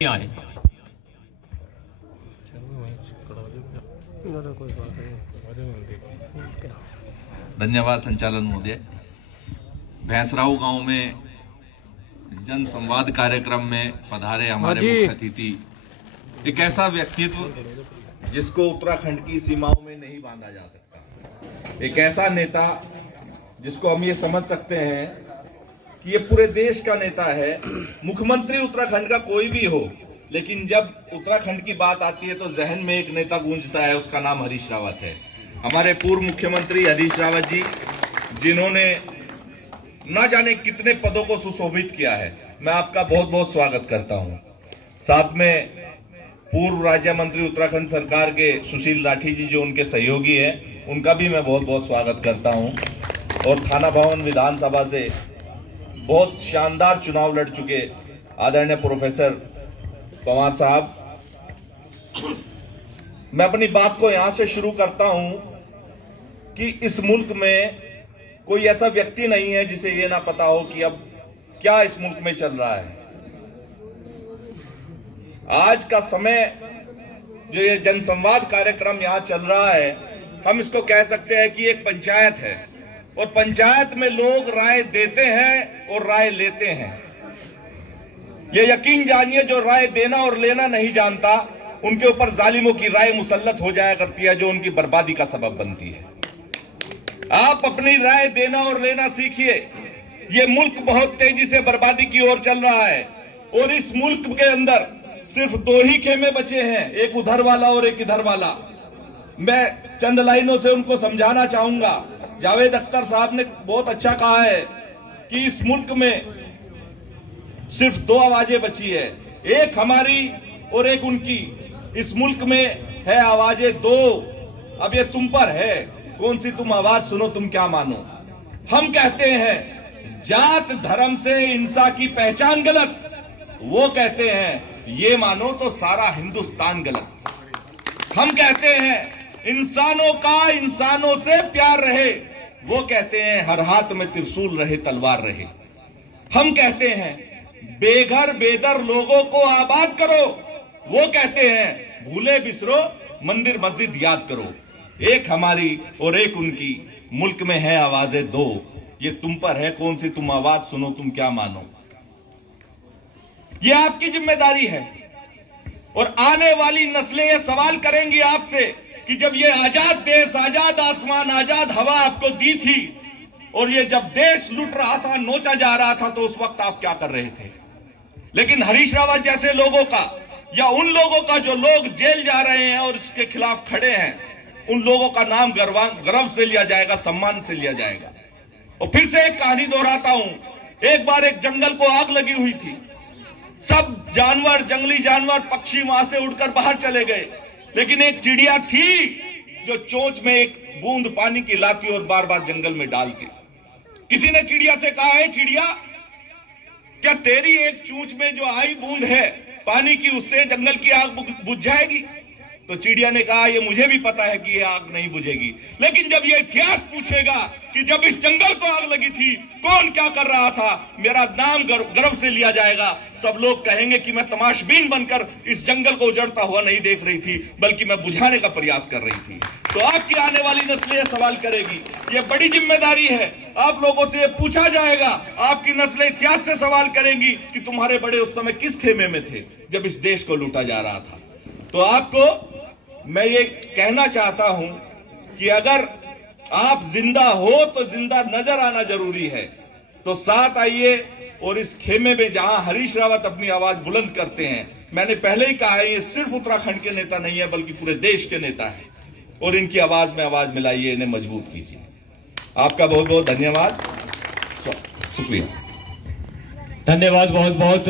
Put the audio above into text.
आए। धन्यवाद संचालन महोदय। भैंसराऊ गांव में जन संवाद कार्यक्रम में पधारे हमारे मुख्य अतिथि एक ऐसा व्यक्तित्व जिसको उत्तराखंड की सीमाओं में नहीं बांधा जा सकता, एक ऐसा नेता जिसको हम ये समझ सकते हैं कि ये पूरे देश का नेता है। मुख्यमंत्री उत्तराखंड का कोई भी हो, लेकिन जब उत्तराखंड की बात आती है तो जहन में एक नेता गूंजता है, उसका नाम हरीश रावत है। हमारे पूर्व मुख्यमंत्री हरीश रावत जी, जिन्होंने ना जाने कितने पदों को सुशोभित किया है, मैं आपका बहुत बहुत स्वागत करता हूं। साथ में पूर्व राज्य मंत्री उत्तराखंड सरकार के सुशील राठी जी, जो उनके सहयोगी हैं, उनका भी मैं बहुत बहुत स्वागत करता हूं। और थाना भवन विधानसभा से बहुत शानदार चुनाव लड़ चुके आदरणीय प्रोफेसर पवार साहब, मैं अपनी बात को यहां से शुरू करता हूं कि इस मुल्क में कोई ऐसा व्यक्ति नहीं है जिसे ये ना पता हो कि अब क्या इस मुल्क में चल रहा है। आज का समय जो ये जनसंवाद कार्यक्रम यहां चल रहा है, हम इसको कह सकते हैं कि एक पंचायत है, और पंचायत में लोग राय देते हैं और राय लेते हैं। ये यकीन जानिए, जो राय देना और लेना नहीं जानता, उनके ऊपर जालिमों की राय मुसल्लत हो जाया करती है, जो उनकी बर्बादी का सबब बनती है। आप अपनी राय देना और लेना सीखिए। ये मुल्क बहुत तेजी से बर्बादी की ओर चल रहा है, और इस मुल्क के अंदर सिर्फ दो ही खेमे बचे हैं, एक उधर वाला और एक इधर वाला। मैं चंद लाइनों से उनको समझाना चाहूंगा। जावेद अख्तर साहब ने बहुत अच्छा कहा है कि इस मुल्क में सिर्फ दो आवाजें बची है, एक हमारी और एक उनकी। इस मुल्क में है आवाजें दो, अब ये तुम पर है, कौन सी तुम आवाज सुनो, तुम क्या मानो। हम कहते हैं जात धर्म से इंसान की पहचान गलत, वो कहते हैं ये मानो तो सारा हिंदुस्तान गलत। हम कहते हैं इंसानों का इंसानों से प्यार रहे, वो कहते हैं हर हाथ में त्रिशूल रहे, तलवार रहे। हम कहते हैं बेघर बेदर लोगों को आबाद करो, वो कहते हैं भूले बिसरो मंदिर मस्जिद याद करो। एक हमारी और एक उनकी, मुल्क में है आवाजें दो, ये तुम पर है, कौन सी तुम आवाज सुनो, तुम क्या मानो। ये आपकी जिम्मेदारी है, और आने वाली नस्लें ये सवाल करेंगी आपसे कि जब ये आजाद देश, आजाद आसमान, आजाद हवा आपको दी थी, और ये जब देश लुट रहा था, नोचा जा रहा था, तो उस वक्त आप क्या कर रहे थे। लेकिन हरीश रावत जैसे लोगों का, या उन लोगों का जो लोग जेल जा रहे हैं और इसके खिलाफ खड़े हैं, उन लोगों का नाम गर्व से लिया जाएगा, सम्मान से लिया जाएगा। और फिर से एक कहानी दोहराता हूं। एक बार एक जंगल को आग लगी हुई थी, सब जानवर, जंगली जानवर, पक्षी वहां से उड़कर बाहर चले गए, लेकिन एक चिड़िया थी जो चोंच में एक बूंद पानी की लाती और बार बार जंगल में डालती। किसी ने चिड़िया से कहा, है चिड़िया, क्या तेरी एक चोंच में जो आई बूंद है पानी की, उससे जंगल की आग बुझ जाएगी। तो चिड़िया ने कहा, ये मुझे भी पता है कि ये आग नहीं बुझेगी, लेकिन जब ये इतिहास पूछेगा कि जब इस जंगल को आग लगी थी कौन क्या कर रहा था, मेरा नाम गर्व से लिया जाएगा। सब लोग कहेंगे कि मैं तमाशबीन बनकर इस जंगल को उजड़ता हुआ नहीं देख रही थी, बल्कि मैं बुझाने का प्रयास कर रही थी। तो आपकी आने वाली नस्लें सवाल करेगी, ये बड़ी जिम्मेदारी है। आप लोगों से पूछा जाएगा, आपकी नस्लें इतिहास से सवाल करेंगी कि तुम्हारे बड़े उस समय किस खेमे में थे जब इस देश को लूटा जा रहा था। तो आपको मैं ये कहना चाहता हूं कि अगर आप जिंदा हो तो जिंदा नजर आना जरूरी है। तो साथ आइए, और इस खेमे में जहां हरीश रावत अपनी आवाज बुलंद करते हैं, मैंने पहले ही कहा है, ये सिर्फ उत्तराखंड के नेता नहीं है, बल्कि पूरे देश के नेता है, और इनकी आवाज में आवाज मिलाइए, इन्हें मजबूत कीजिए। आपका बहुत बहुत धन्यवाद, शुक्रिया। धन्यवाद बहुत बहुत।